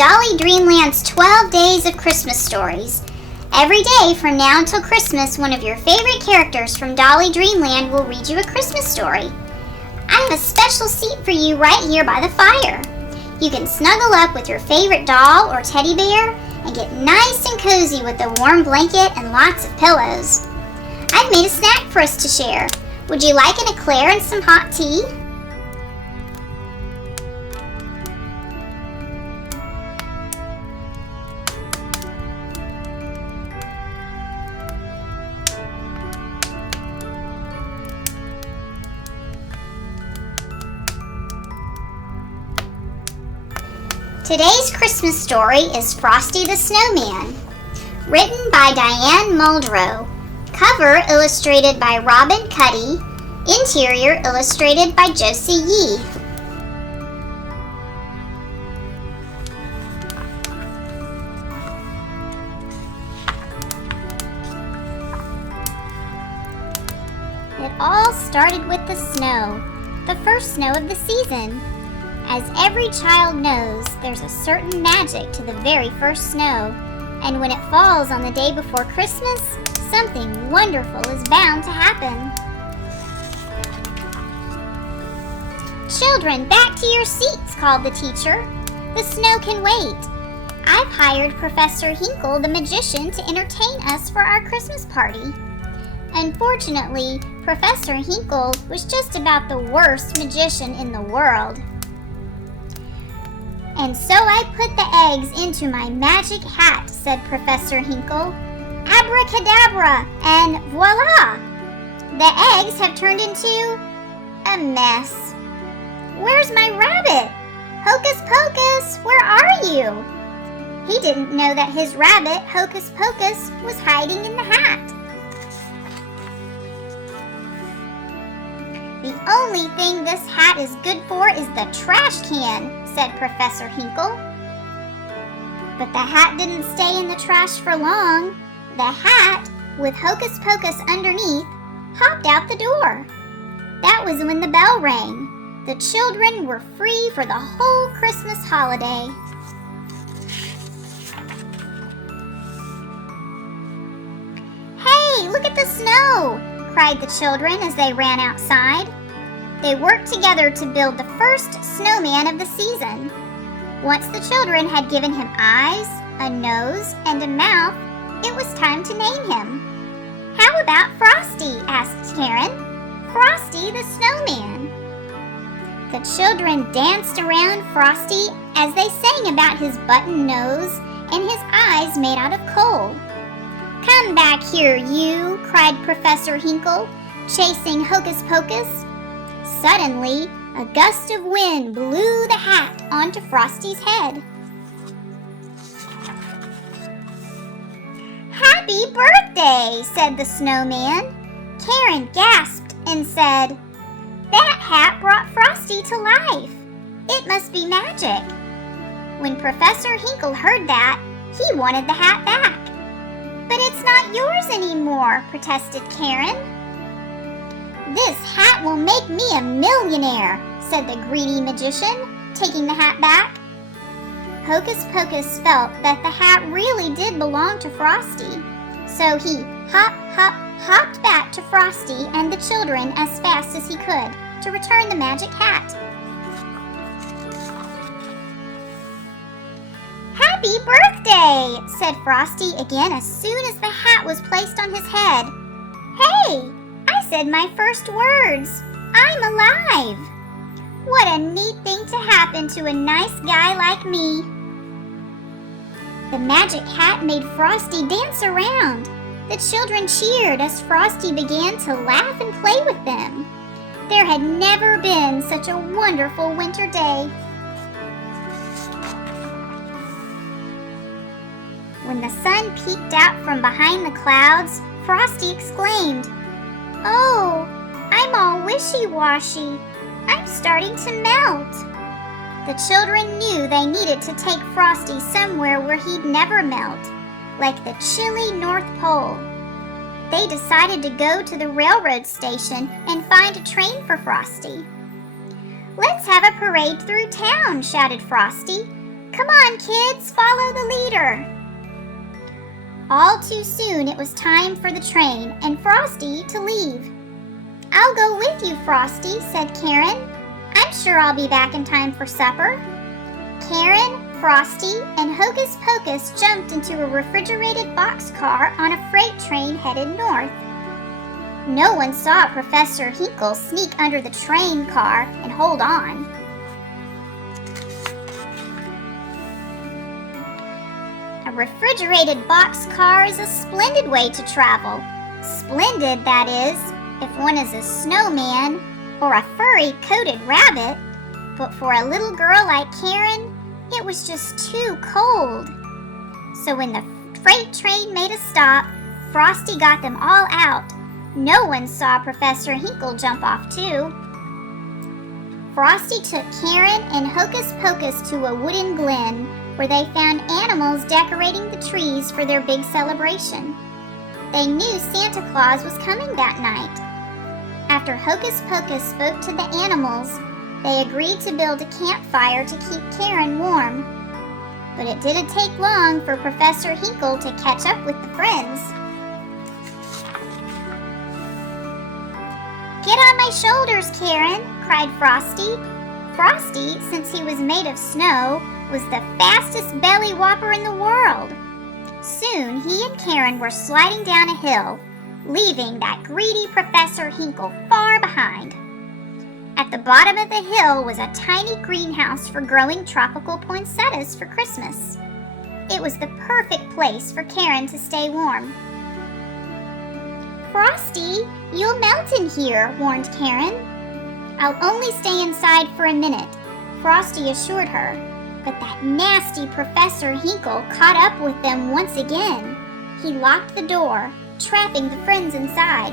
Dolly Dreamland's 12 Days of Christmas Stories. Every day from now until Christmas, one of your favorite characters from Dolly Dreamland will read you a Christmas story. I have a special seat for you right here by the fire. You can snuggle up with your favorite doll or teddy bear and get nice and cozy with a warm blanket and lots of pillows. I've made a snack for us to share. Would you like an eclair and some hot tea? Today's Christmas story is Frosty the Snowman, written by Diane Muldrow, cover illustrated by Robin Cuddy, interior illustrated by Josie Yee. It all started with the snow, the first snow of the season. As every child knows, there's a certain magic to the very first snow, and when it falls on the day before Christmas, something wonderful is bound to happen. "Children, back to your seats," called the teacher. "The snow can wait. I've hired Professor Hinkle the magician to entertain us for our Christmas party." Unfortunately, Professor Hinkle was just about the worst magician in the world. "And so I put the eggs into my magic hat," said Professor Hinkle. "Abracadabra, and voila! The eggs have turned into a mess. Where's my rabbit? Hocus Pocus, where are you?" He didn't know that his rabbit, Hocus Pocus, was hiding in the hat. "The only thing this hat is good for is the trash can," said Professor Hinkle. But the hat didn't stay in the trash for long. The hat, with Hocus Pocus underneath, hopped out the door. That was when the bell rang. The children were free for the whole Christmas holiday. "Hey, look at the snow!" cried the children as they ran outside. They worked together to build the first snowman of the season. Once the children had given him eyes, a nose, and a mouth, it was time to name him. "How about Frosty?" asked Karen. "Frosty the Snowman." The children danced around Frosty as they sang about his button nose and his eyes made out of coal. "Come back here, you!" cried Professor Hinkle, chasing Hocus Pocus. Suddenly, a gust of wind blew the hat onto Frosty's head. "Happy birthday!" said the snowman. Karen gasped and said, "That hat brought Frosty to life. It must be magic." When Professor Hinkle heard that, he wanted the hat back. "But it's not yours anymore," protested Karen. "This hat will make me a millionaire," said the greedy magician, taking the hat back. Hocus Pocus felt that the hat really did belong to Frosty, so he hopped back to Frosty and the children as fast as he could to return the magic hat. "Happy birthday!" said Frosty again as soon as the hat was placed on his head. "Hey! I said my first words. I'm alive. What a neat thing to happen to a nice guy like me." The magic hat made Frosty dance around. The children cheered as Frosty began to laugh and play with them. There had never been such a wonderful winter day. When the sun peeked out from behind the clouds, Frosty exclaimed, "Oh, I'm all wishy-washy. I'm starting to melt." The children knew they needed to take Frosty somewhere where he'd never melt, like the chilly North Pole. They decided to go to the railroad station and find a train for Frosty. "Let's have a parade through town," shouted Frosty. Come on, kids, follow the leader. All too soon it was time for the train and Frosty to leave. I'll go with you, Frosty, said Karen. I'm sure I'll be back in time for supper. Karen, Frosty, and Hocus Pocus jumped into a refrigerated boxcar on a freight train headed north. No one saw Professor Hinkle sneak under the train car and hold on. A refrigerated boxcar is a splendid way to travel. Splendid, that is, if one is a snowman or a furry coated rabbit. But for a little girl like Karen, it was just too cold. So when the freight train made a stop, Frosty got them all out. No one saw Professor Hinkle jump off too. Frosty took Karen and Hocus Pocus to a wooden glen where they found animals decorating the trees for their big celebration. They knew Santa Claus was coming that night. After Hocus Pocus spoke to the animals, they agreed to build a campfire to keep Karen warm. But it didn't take long for Professor Hinkle to catch up with the friends. Get on my shoulders, Karen, cried Frosty. Frosty, since he was made of snow, was the fastest belly whopper in the world. Soon he and Karen were sliding down a hill, leaving that greedy Professor Hinkle far behind. At the bottom of the hill was a tiny greenhouse for growing tropical poinsettias for Christmas. It was the perfect place for Karen to stay warm. Frosty, you'll melt in here, warned Karen. I'll only stay inside for a minute, Frosty assured her. But that nasty Professor Hinkle caught up with them once again. He locked the door, trapping the friends inside.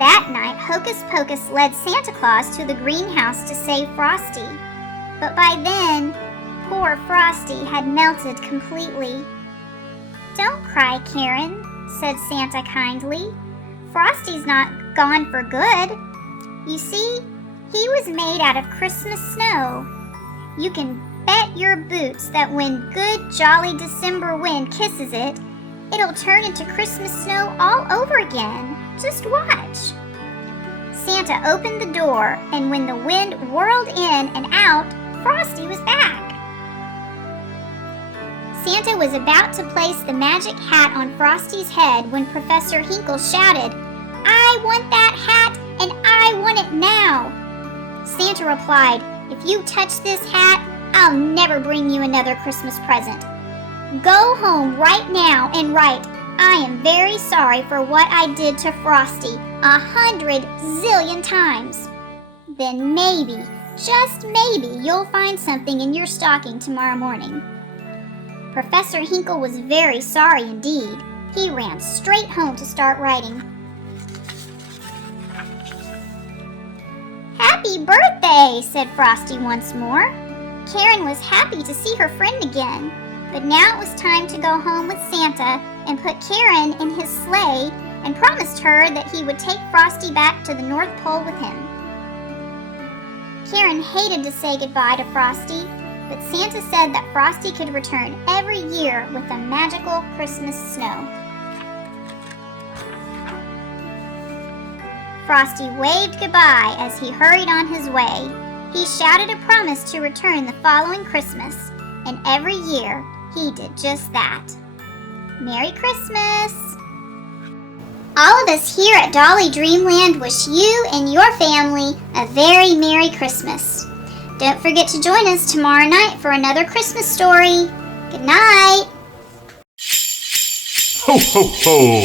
That night, Hocus Pocus led Santa Claus to the greenhouse to save Frosty. But by then, poor Frosty had melted completely. Don't cry, Karen, said Santa kindly. Frosty's not gone for good. You see, he was made out of Christmas snow. You can bet your boots that when good, jolly December wind kisses it, it'll turn into Christmas snow all over again. Just watch. Santa opened the door, and when the wind whirled in and out, Frosty was back. Santa was about to place the magic hat on Frosty's head when Professor Hinkle shouted, "I want that hat, and I want it now!" Santa replied, "If you touch this hat, I'll never bring you another Christmas present. Go home right now and write, 'I am very sorry for what I did to Frosty 100 zillion times.' Then maybe, just maybe, you'll find something in your stocking tomorrow morning." Professor Hinkle was very sorry indeed. He ran straight home to start writing. "Happy birthday," said Frosty once more. Karen was happy to see her friend again, but now it was time to go home with Santa and put Karen in his sleigh and promised her that he would take Frosty back to the North Pole with him. Karen hated to say goodbye to Frosty, but Santa said that Frosty could return every year with the magical Christmas snow. Frosty waved goodbye as he hurried on his way. He shouted a promise to return the following Christmas, and every year he did just that. Merry Christmas! All of us here at Dolly Dreamland wish you and your family a very Merry Christmas. Don't forget to join us tomorrow night for another Christmas story. Good night! Ho, ho, ho!